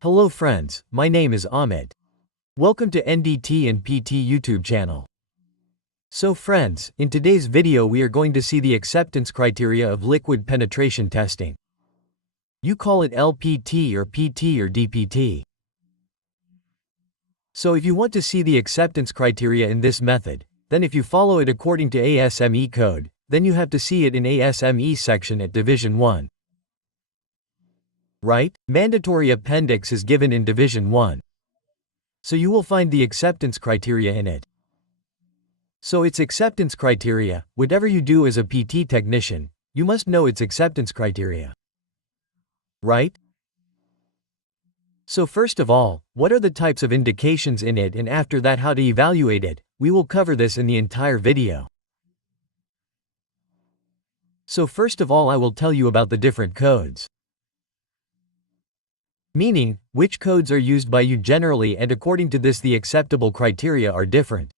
Hello friends, my name is Ahmed. Welcome to NDT and PT YouTube channel. So friends, in today's video we are going to see the acceptance criteria of liquid penetration testing. You call it LPT or PT or DPT. So if you want to see the acceptance criteria in this method, then if you follow it according to ASME code, then you have to see it in ASME section at Division 1. Right? Mandatory appendix is given in Division 1. So you will find the acceptance criteria in it. So its acceptance criteria, whatever you do as a PT technician, you must know its acceptance criteria. Right? So first of all, what are the types of indications in it, and after that how to evaluate it? We will cover this in the entire video. So first of all I will tell you about the different codes. Meaning, which codes are used by you generally, and according to this the acceptable criteria are different.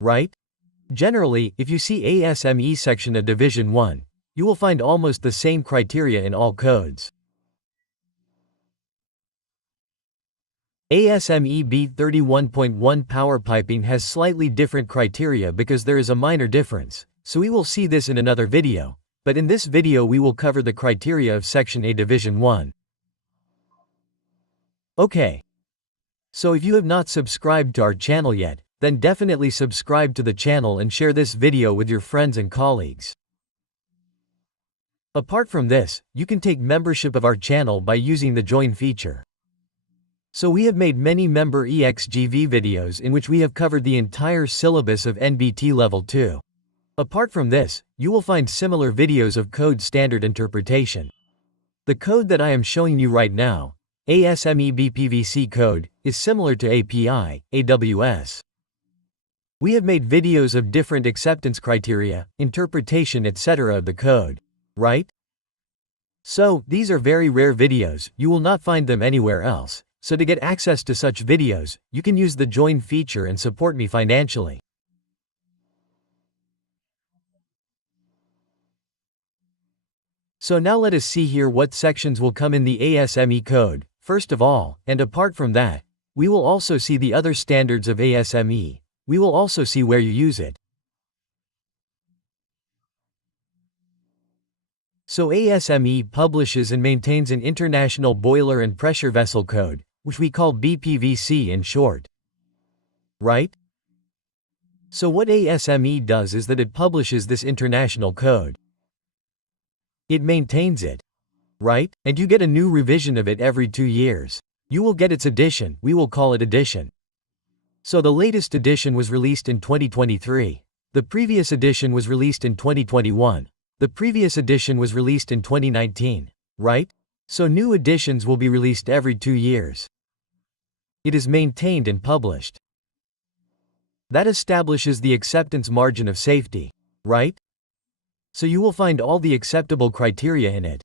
Right? Generally, if you see ASME section of Division 1, you will find almost the same criteria in all codes. ASME B31.1 power piping has slightly different criteria because there is a minor difference, so we will see this in another video, but in this video we will cover the criteria of Section A Division 1. Okay. So if you have not subscribed to our channel yet, then definitely subscribe to the channel and share this video with your friends and colleagues. Apart from this, you can take membership of our channel by using the join feature. So we have made many member EXGV videos in which we have covered the entire syllabus of NBT Level 2. Apart from this, you will find similar videos of code standard interpretation. The code that I am showing you right now, ASME BPVC code, is similar to API, AWS. We have made videos of different acceptance criteria, interpretation etc. of the code. Right? So, these are very rare videos, you will not find them anywhere else. So to get access to such videos, you can use the join feature and support me financially. So now let us see here what sections will come in the ASME code, first of all, and apart from that, we will also see the other standards of ASME, we will also see where you use it. So ASME publishes and maintains an international boiler and pressure vessel code, which we call BPVC in short. Right? So what ASME does is that it publishes this international code. It maintains it. Right? And you get a new revision of it every 2 years. You will get its edition, we will call it edition. So the latest edition was released in 2023. The previous edition was released in 2021. The previous edition was released in 2019. Right? So new editions will be released every 2 years. It is maintained and published. That establishes the acceptance margin of safety. Right? So you will find all the acceptable criteria in it.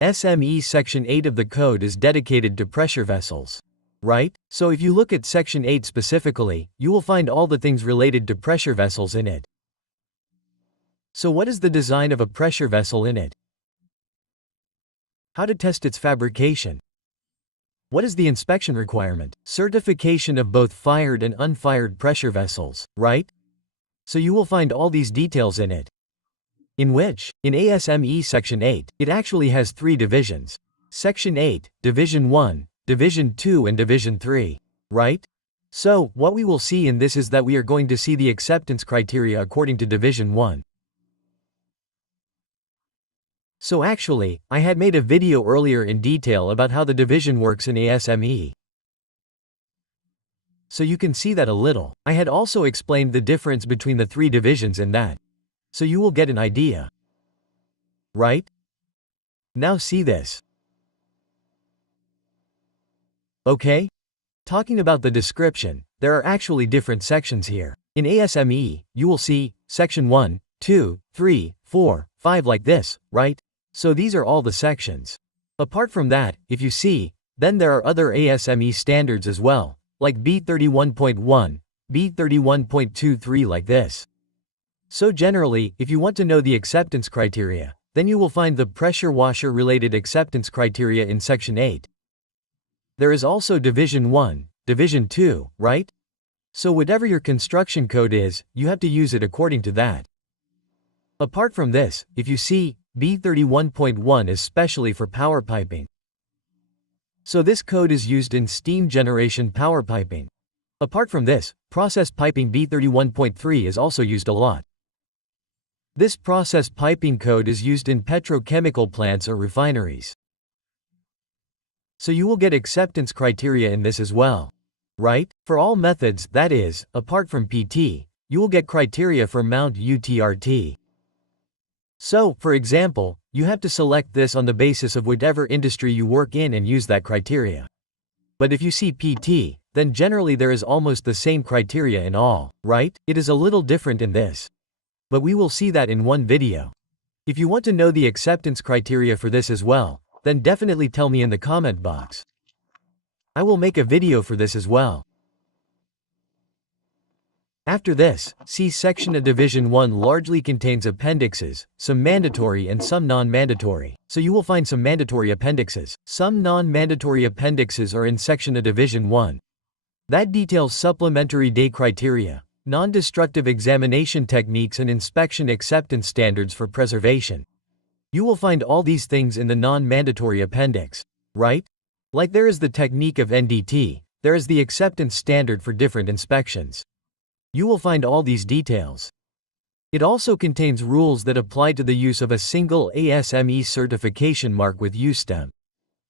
SME Section 8 of the code is dedicated to pressure vessels. Right? So if you look at Section 8 specifically, you will find all the things related to pressure vessels in it. So what is the design of a pressure vessel in it? How to test its fabrication? What is the inspection requirement? Certification of both fired and unfired pressure vessels, right? So you will find all these details in it. In which, in ASME Section 8, it actually has 3 divisions. Section 8, Division 1, Division 2 and Division 3. Right? So, what we will see in this is that we are going to see the acceptance criteria according to Division 1. So actually, I had made a video earlier in detail about how the division works in ASME. So you can see that a little. I had also explained the difference between the 3 divisions in that. So you will get an idea. Right? Now see this. Okay? Talking about the description, there are actually different sections here. In ASME, you will see Section 1, 2, 3, 4, 5 like this, right? So these are all the sections. Apart from that, if you see, then there are other ASME standards as well, like B31.1, B31.23 like this. So generally, if you want to know the acceptance criteria, Then you will find the pressure washer related acceptance criteria in section 8. There is also division 1, division 2, right? So whatever your construction code is, you have to use it according to that. Apart from this, if you see, B31.1 is specially for power piping. So this code is used in steam generation power piping. Apart from this, process piping B31.3 is also used a lot. This process piping code is used in petrochemical plants or refineries. So you will get acceptance criteria in this as well. Right? For all methods, that is, apart from PT, you will get criteria for mount UTRT. So, for example, you have to select this on the basis of whatever industry you work in and use that criteria. But if you see PT, then generally there is almost the same criteria in all, right? It is a little different in this. But we will see that in one video. If you want to know the acceptance criteria for this as well, then definitely tell me in the comment box. I will make a video for this as well. After this, see section A. Division 1 largely contains appendixes, some mandatory and some non-mandatory. So you will find some mandatory appendixes. Some non-mandatory appendixes are in section A. Division 1. That details supplementary day criteria, non-destructive examination techniques and inspection acceptance standards for preservation. You will find all these things in the non-mandatory appendix, right? Like there is the technique of NDT, there is the acceptance standard for different inspections. You will find all these details. It also contains rules that apply to the use of a single ASME certification mark with U-stem.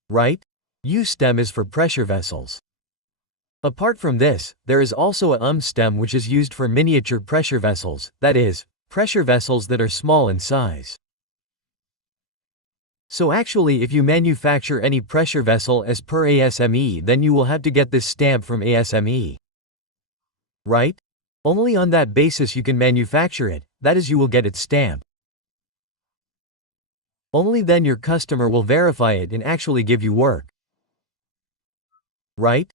Right? U-stem is for pressure vessels. Apart from this, there is also a stem which is used for miniature pressure vessels, that is, pressure vessels that are small in size. So actually if you manufacture any pressure vessel as per ASME, then you will have to get this stamp from ASME. Right? Only on that basis you can manufacture it, that is you will get its stamp. Only then your customer will verify it and actually give you work. Right?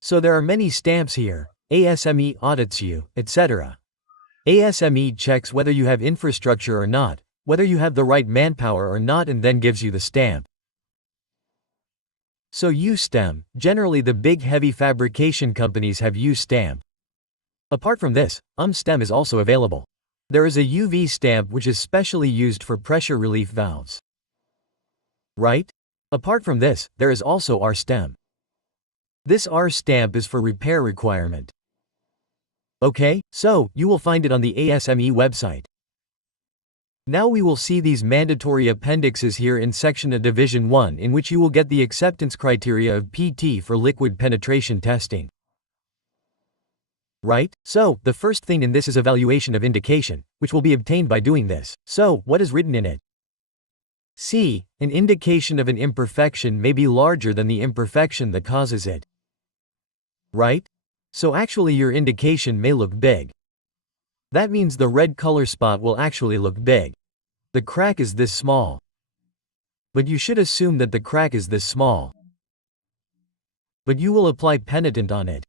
So there are many stamps here, ASME audits you, etc. ASME checks whether you have infrastructure or not, whether you have the right manpower or not, and then gives you the stamp. So U-stem, generally the big heavy fabrication companies have U-stamp. Apart from this, stem is also available. There is a UV stamp which is specially used for pressure relief valves. Right? Apart from this, there is also R stem. This R stamp is for repair requirement. Okay, so you will find it on the ASME website. Now we will see these mandatory appendixes here in section A. Division 1, in which you will get the acceptance criteria of PT for liquid penetration testing. Right? So, the first thing in this is evaluation of indication, which will be obtained by doing this. So, what is written in it? C. An indication of an imperfection may be larger than the imperfection that causes it. Right? So actually your indication may look big. That means the red color spot will actually look big. The crack is this small. But you should assume that the crack is this small. But you will apply penetrant on it.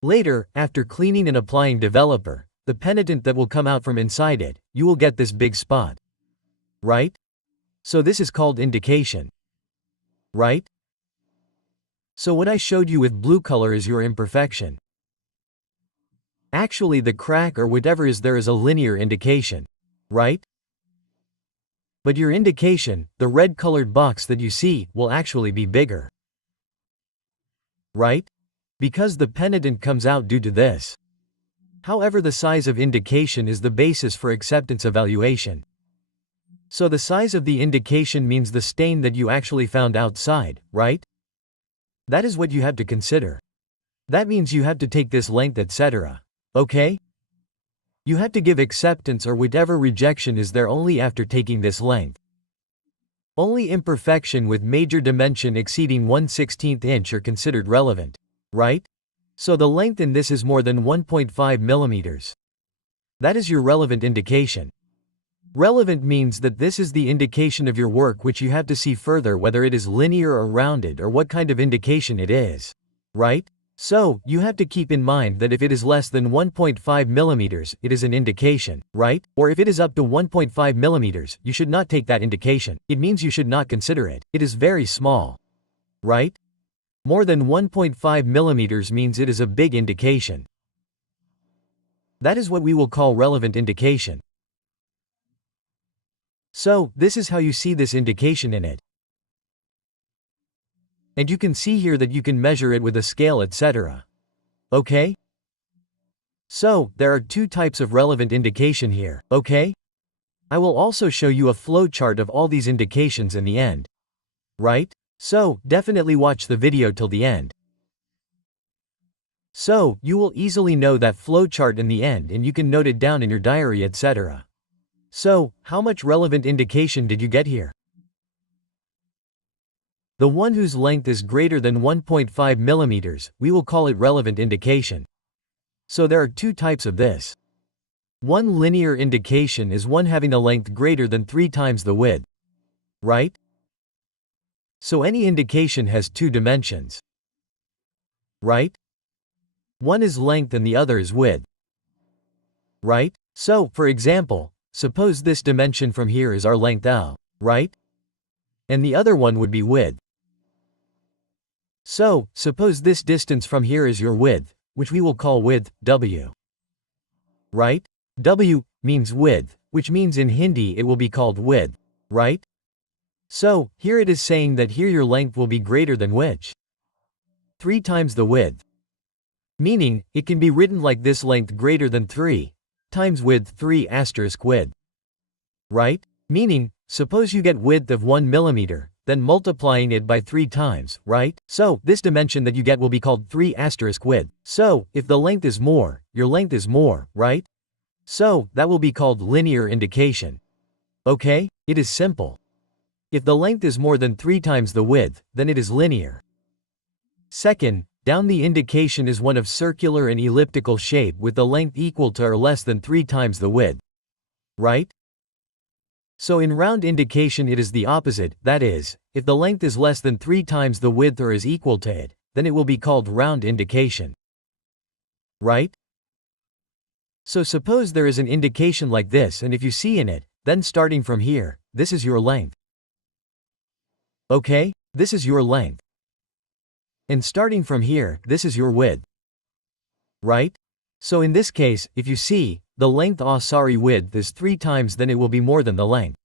Later, after cleaning and applying developer, the penetrant that will come out from inside it, you will get this big spot. Right? So this is called indication. Right? So what I showed you with blue color is your imperfection. Actually the crack or whatever is there is a linear indication. Right? But your indication, the red colored box that you see, will actually be bigger. Right? Because the penetrant comes out due to this. However, the size of indication is the basis for acceptance evaluation. So the size of the indication means the stain that you actually found outside, right? That is what you have to consider. That means you have to take this length, etc. Okay? You have to give acceptance or whatever rejection is there only after taking this length. Only imperfection with major dimension exceeding 1/16 inch are considered relevant. Right? So the length in this is more than 1.5 millimeters. That is your relevant indication. Relevant means that this is the indication of your work which you have to see further whether it is linear or rounded or what kind of indication it is. Right? So, you have to keep in mind that if it is less than 1.5 millimeters, it is an indication, right? Or if it is up to 1.5 millimeters, you should not take that indication. It means you should not consider it. It is very small, right? More than 1.5 millimeters means it is a big indication. That is what we will call relevant indication. So, this is how you see this indication in it. And you can see here that you can measure it with a scale, etc. Okay? So, there are two types of relevant indication here, okay? I will also show you a flow chart of all these indications in the end. Right? So, definitely watch the video till the end. So, you will easily know that flow chart in the end and you can note it down in your diary, etc. So, how much relevant indication did you get here? The one whose length is greater than 1.5 millimeters, we will call it relevant indication. So there are two types of this. One linear indication is one having a length greater than 3 times the width. Right? So any indication has two dimensions. Right? One is length and the other is width. Right? So, for example, suppose this dimension from here is our length L, right? And the other one would be width. So, suppose this distance from here is your width, which we will call width, W. Right? W means width, which means in Hindi it will be called width, right? So, here it is saying that here your length will be greater than which? 3 times the width. Meaning, it can be written like this: length greater than 3 times width 3 asterisk width. Right? Meaning, suppose you get width of 1 millimeter, then multiplying it by 3 times, right? So, this dimension that you get will be called 3 asterisk width. So, if the length is more, your length is more, right? So, that will be called linear indication. Okay? It is simple. If the length is more than 3 times the width, then it is linear. Second, down the indication is one of circular and elliptical shape with the length equal to or less than 3 times the width. Right? So in round indication it is the opposite, that is, if the length is less than 3 times the width or is equal to it, then it will be called round indication. Right? So suppose there is an indication like this, and if you see in it, then starting from here, this is your length. Okay? This is your length. And starting from here, this is your width. Right? So in this case, if you see, the length width is 3 times, then it will be more than the length.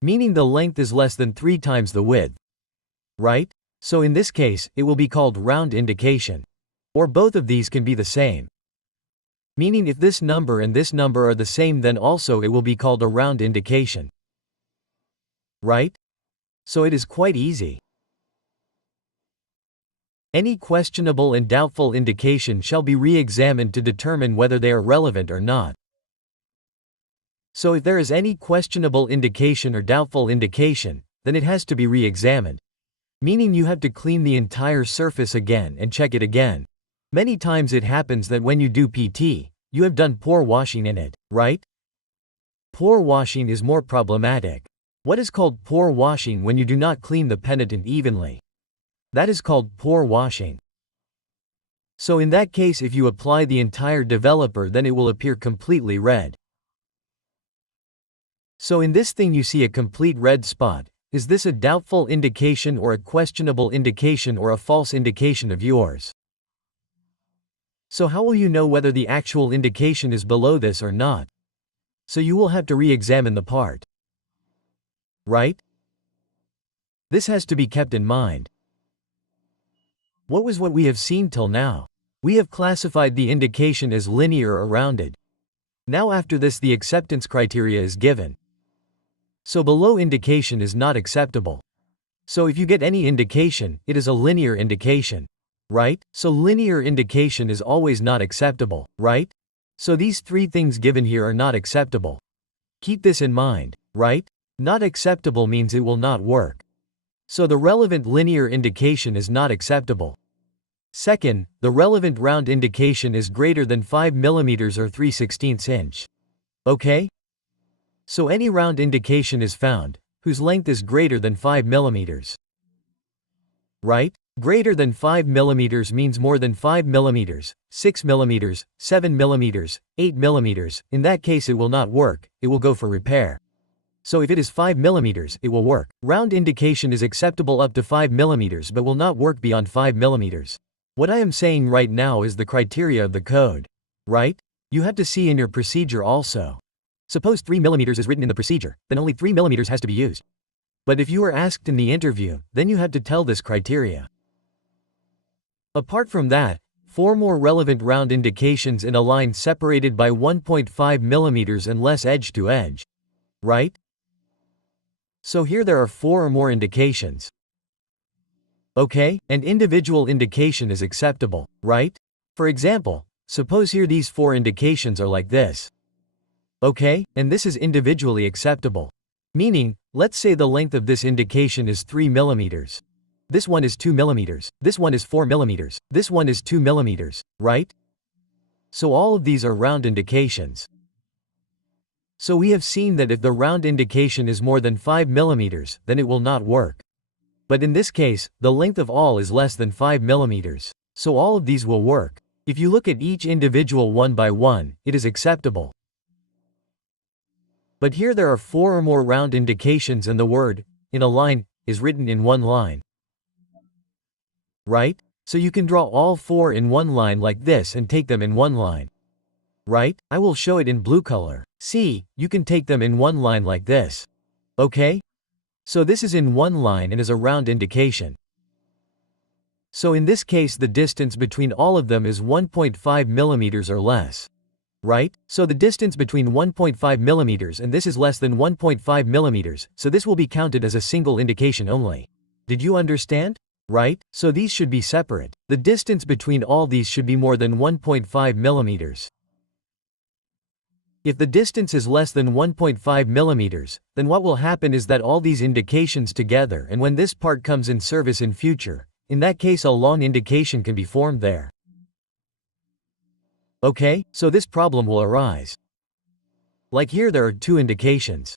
Meaning the length is less than 3 times the width. Right? So in this case, it will be called round indication. Or both of these can be the same. Meaning if this number and this number are the same, then also it will be called a round indication. Right? So it is quite easy. Any questionable and doubtful indication shall be re-examined to determine whether they are relevant or not. So if there is any questionable indication or doubtful indication, then it has to be re-examined. Meaning you have to clean the entire surface again and check it again. Many times it happens that when you do PT, you have done pore washing in it, right? Pore washing is more problematic. What is called pore washing when you do not clean the penetrant evenly? That is called pore washing. So in that case, if you apply the entire developer, then it will appear completely red. So in this thing you see a complete red spot. Is this a doubtful indication or a questionable indication or a false indication of yours? So how will you know whether the actual indication is below this or not? So you will have to re-examine the part. Right? This has to be kept in mind. What we have seen till now? We have classified the indication as linear or rounded. Now after this the acceptance criteria is given. So below indication is not acceptable. So if you get any indication, it is a linear indication. Right? So linear indication is always not acceptable, right? So these 3 things given here are not acceptable. Keep this in mind, right? Not acceptable means it will not work. So the relevant linear indication is not acceptable. Second, the relevant round indication is greater than 5 millimeters or 3/16 inch. Okay? So any round indication is found, whose length is greater than 5 millimeters. Right? Greater than 5 millimeters means more than 5 millimeters, 6 millimeters, 7 millimeters, 8 millimeters. In that case it will not work, it will go for repair. So if it is 5 millimeters, it will work. Round indication is acceptable up to 5 millimeters but will not work beyond 5 millimeters. What I am saying right now is the criteria of the code. Right? You have to see in your procedure also. Suppose 3 millimeters is written in the procedure, then only 3 millimeters has to be used. But if you are asked in the interview, then you have to tell this criteria. Apart from that, 4 more relevant round indications in a line separated by 1.5 millimeters and less edge to edge. Right? So here there are 4 or more indications. Okay, and individual indication is acceptable, right? For example, suppose here these 4 indications are like this. Okay, and this is individually acceptable. Meaning, let's say the length of this indication is 3 millimeters. This one is 2 millimeters, this one is 4 millimeters, this one is 2 millimeters, right? So all of these are round indications. So we have seen that if the round indication is more than 5 millimeters, then it will not work. But in this case, the length of all is less than 5 millimeters. So all of these will work. If you look at each individual one by one, it is acceptable. But here there are 4 or more round indications and the word, in a line, is written in one line. Right? So you can draw all 4 in one line like this and take them in one line. Right? I will show it in blue color. See, you can take them in one line like this. Okay? So this is in one line and is a round indication. So in this case the distance between all of them is 1.5 millimeters or less. Right? So the distance between 1.5 millimeters and this is less than 1.5 millimeters, so this will be counted as a single indication only. Did you understand? Right? So these should be separate. The distance between all these should be more than 1.5 millimeters. If the distance is less than 1.5 millimeters, then what will happen is that all these indications together, and when this part comes in service in future, in that case a long indication can be formed there. Okay, so this problem will arise. Like here there are 2 indications.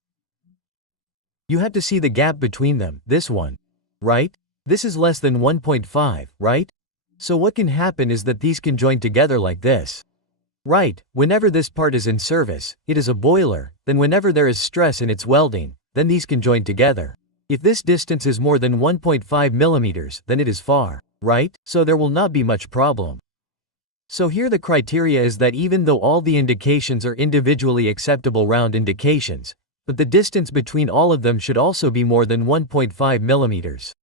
You have to see the gap between them, this one. Right? This is less than 1.5, right? So what can happen is that these can join together like this. Right, whenever this part is in service, it is a boiler, then whenever there is stress in its welding, then these can join together. If this distance is more than 1.5 millimeters, then it is far, right? So there will not be much problem. So here the criteria is that even though all the indications are individually acceptable round indications, but the distance between all of them should also be more than 1.5 millimeters.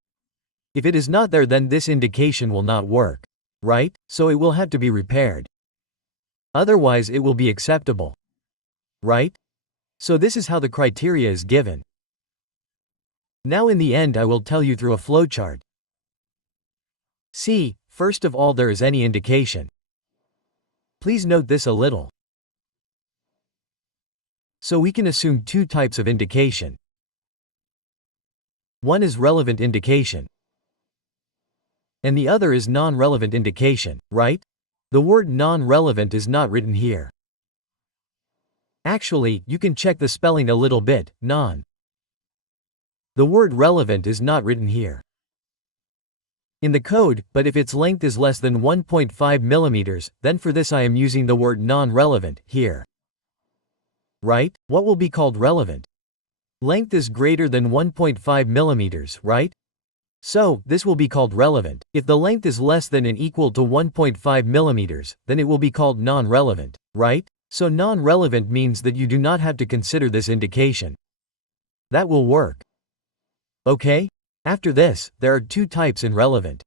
If it is not there, then this indication will not work, right? So it will have to be repaired. Otherwise it will be acceptable. Right? So this is how the criteria is given. Now in the end I will tell you through a flowchart. See, first of all there is any indication. Please note this a little. So we can assume 2 types of indication. One is relevant indication. And the other is non-relevant indication, right? The word non-relevant is not written here. Actually, you can check the spelling a little bit, non. The word relevant is not written here in the code, but if its length is less than 1.5 millimeters, then for this I am using the word non-relevant here. Right? What will be called relevant? Length is greater than 1.5 millimeters, right? So, this will be called relevant. If the length is less than and equal to 1.5 millimeters, then it will be called non-relevant, right? So non-relevant means that you do not have to consider this indication. That will work. Okay? After this, there are 2 types in relevant.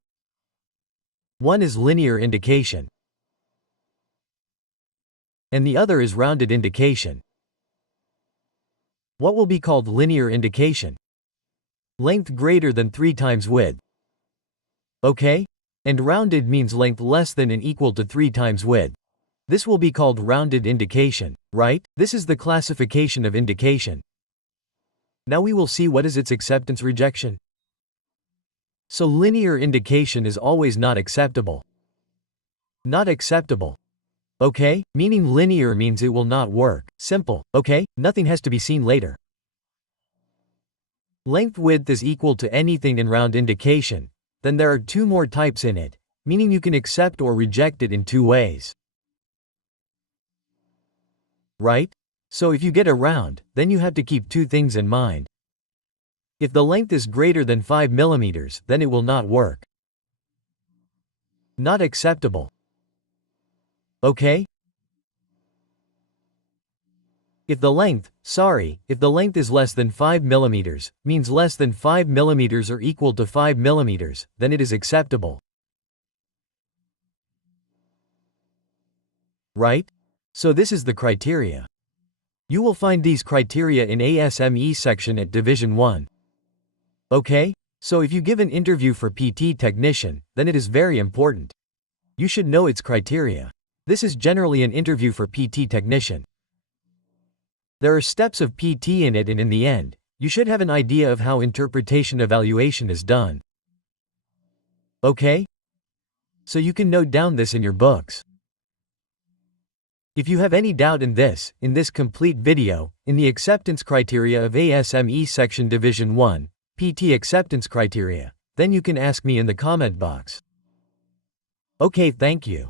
One is linear indication. And the other is rounded indication. What will be called linear indication? Length greater than 3 times width. Okay? And rounded means length less than and equal to 3 times width. This will be called rounded indication, right? This is the classification of indication. Now we will see what is its acceptance rejection. So linear indication is always not acceptable. Not acceptable. Okay? Meaning linear means it will not work. Simple, okay? Nothing has to be seen later. Length width is equal to anything in round indication, then there are 2 more types in it, meaning you can accept or reject it in 2 ways. Right? So if you get around, then you have to keep 2 things in mind. If the length is greater than 5 mm, then it will not work. Not acceptable. Okay? If the length is less than 5 mm, means less than 5 mm or equal to 5 mm, then it is acceptable. Right? So this is the criteria. You will find these criteria in ASME section at Division 1. Okay? So if you give an interview for PT technician, then it is very important. You should know its criteria. This is generally an interview for PT technician. There are steps of PT in it, and in the end, you should have an idea of how interpretation evaluation is done. Okay? So you can note down this in your books. If you have any doubt in this complete video, in the acceptance criteria of ASME section Division 1, PT acceptance criteria, then you can ask me in the comment box. Okay, thank you.